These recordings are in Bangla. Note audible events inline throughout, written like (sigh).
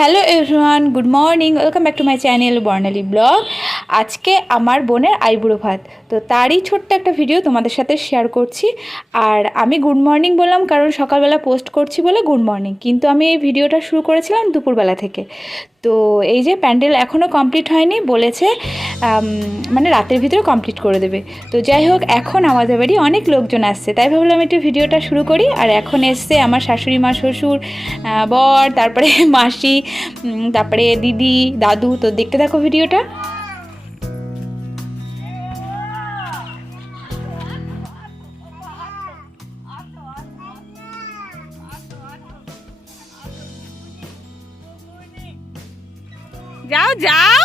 Hello everyone good morning welcome back to my channel Barnali blog আজকে আমার বোনের আইবুড়ো ভাত। তো তারই ছোট্ট একটা ভিডিও তোমাদের সাথে শেয়ার করছি। আর আমি গুড মর্নিং বললাম কারণ সকালবেলা পোস্ট করছি বলে গুড মর্নিং কিন্তু আমি এই ভিডিওটা শুরু করেছিলাম দুপুরবেলা থেকে। তো এই যে প্যান্ডেল এখনও কমপ্লিট হয়নি, বলেছে মানে রাতের ভিতরে কমপ্লিট করে দেবে। তো যাই হোক, এখন আমাদের বাড়ি অনেক লোকজন আসছে। তাই ভাবলাম একটু ভিডিওটা শুরু করি। আর এখন এসছে আমার শাশুড়ি মা, শ্বশুর বর, তারপরে (laughs) মাসি তারপরে দিদি দাদু তো দেখতে থাকো ভিডিওটা। যাও যাও।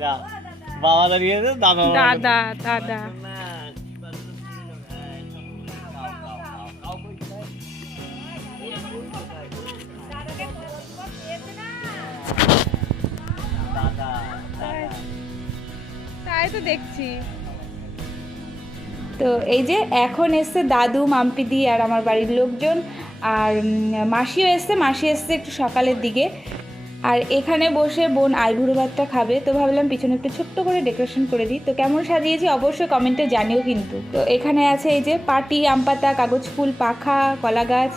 যা বাবা দাঁড়িয়ে আছে দাদা দাদা দাদা। তাই তো দেখছি। তো এই যে এখন এসছে দাদু মাম্পিদি আর আমার বাড়ির লোকজন আর মাসিও এসছে মাসি এসছে একটু সকালের দিকে। আর এখানে বসে বোন আইবুড়ো ভাতটা খাবে, তো ভাবলাম পিছনে একটু ছোট্ট করে ডেকোরেশন করে দিই। তো কেমন সাজিয়েছি অবশ্যই কমেন্টে জানিও কিন্তু। তো এখানে আছে এই যে পাটি, আম পাতা, কাগজ ফুল, পাখা, কলা গাছ।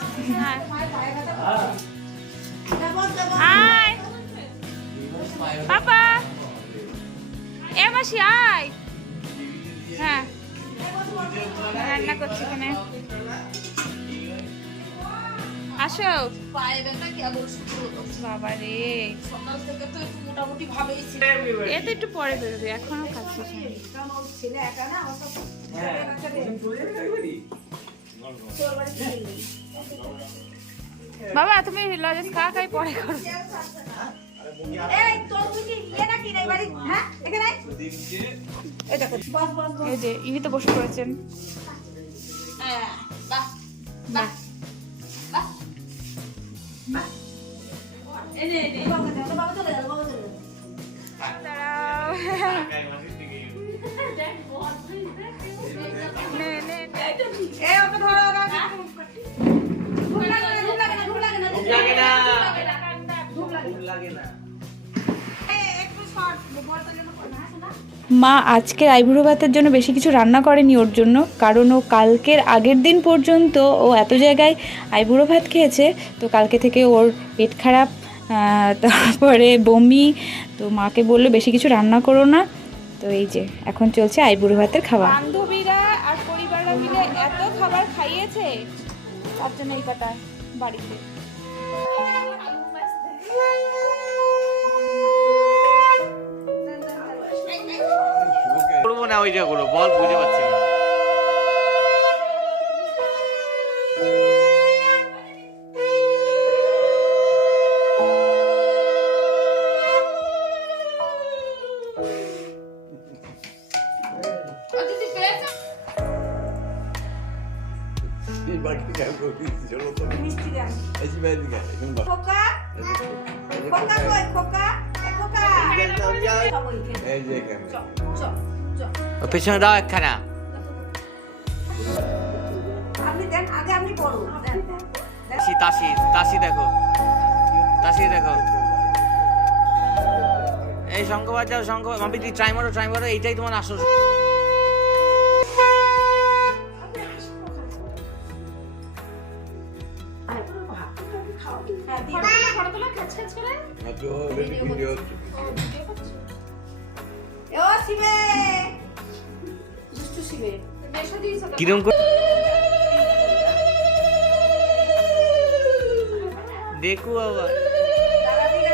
হ্যাঁ। রান্না করছি এখানে। আসো। বাবা রে সকাল থেকে তো একটু মোটামুটি ভাবেই ছিল। এ একটু পরে বেরোবে এখনও ছেলে একা না বাবা তুমি লজেন্স খা খাই পরে করো। এই যে ইনি তো বসে পড়েছেন। হ্যাঁ বাহ। মা আজকের আইবুড়ো ভাতের জন্য বেশি কিছু রান্না করেনি ওর জন্য, কারণ ও কালকের আগের দিন পর্যন্ত ও এত জায়গায় আইবুড়ো ভাত খেয়েছে, তো কালকে থেকে ওর পেট খারাপ। তারপরে বমি তো মাকে বলল বেশি কিছু রান্না করো না। তো এই যে এখন চলছে আইবুড়ো ভাতের খাবার। বান্ধবীরা আর পরিবাররা মিলে এত খাবার খাইয়েছে তার জন্য এই কথা বাড়িতে। করব না বল বুঝে পাচ্ছি না। মিষ্টি খোকা খোকা কই খোকা খোকা পেছনে দাও একখানা আপনি দেন আগে আপনি পড়ুন দেন দেন। তাসি তাসি তাসি দেখো তাসি দেখো এই শঙ্খ বাজাও শঙ্খ মাপি তুই ট্রাই মারো ট্রাই মারো এইটাই তোমার আসল শিবে দুষ্টু শিবে। কিরম করে দেখো আবার দাদাদির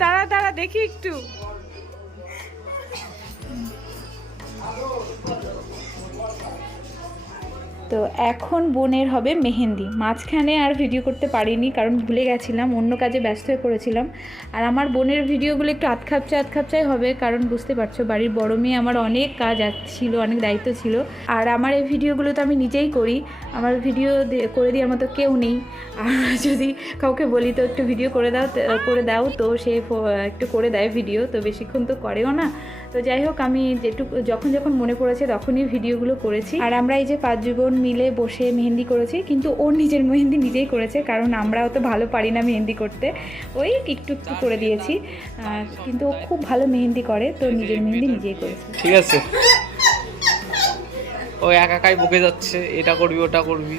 দাঁড়া দাঁড়া দেখি একটু। তো এখন বোনের হবে মেহেন্দি। মাঝখানে আর ভিডিও করতে পারিনি, কারণ ভুলে গেছিলাম, অন্য কাজে ব্যস্ত হয়ে পড়েছিলাম। আর আমার বোনের ভিডিওগুলো একটু আতখাপচা আতখাপচাই হবে, কারণ বুঝতে পারছ, বাড়ির বড় মেয়ে আমার অনেক কাজ ছিল, অনেক দায়িত্ব ছিল। আর আমার এই ভিডিওগুলো তো আমি নিজেই করি, আমার ভিডিও করে দেওয়ার মতো কেউ নেই। আর (laughs) যদি কাউকে বলি, তো একটু ভিডিও করে দাও, তো- করে দাও, তো সে একটু করে দেয় ভিডিও তো বেশিক্ষণ তো করেও না। তো যাই হোক, আমি যেটুকু যখন যখন মনে পড়েছে তখনই ভিডিওগুলো করেছি। আর আমরা এই যে পাঁচ বোন মিলে বসে মেহেন্দি করেছি, কিন্তু ওর নিজের মেহেন্দি নিজেই করেছে, কারণ আমরা অত ভালো পারি না মেহেন্দি করতে। ওই একটু একটু করে দিয়েছি। কিন্তু ও খুব ভালো মেহেন্দি করে, তো নিজের মেহেন্দি নিজেই করেছে। ঠিক আছে। ও একা একাই বকে যাচ্ছে, এটা করবি, ওটা করবি?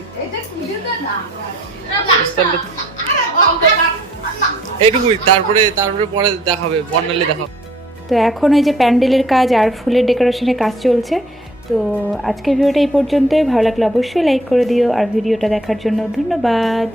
এইটুকুই, তারপরে তারপরে পরে দেখাবে, বর্ণালী দেখাবে। তো এখন ওই যে প্যান্ডেলের কাজ আর ফুলের ডেকোরেশনের কাজ চলছে। তো আজকের ভিডিওটা এই পর্যন্তই। ভালো লাগলে অবশ্যই লাইক করে দিও। আর ভিডিওটা দেখার জন্য ধন্যবাদ।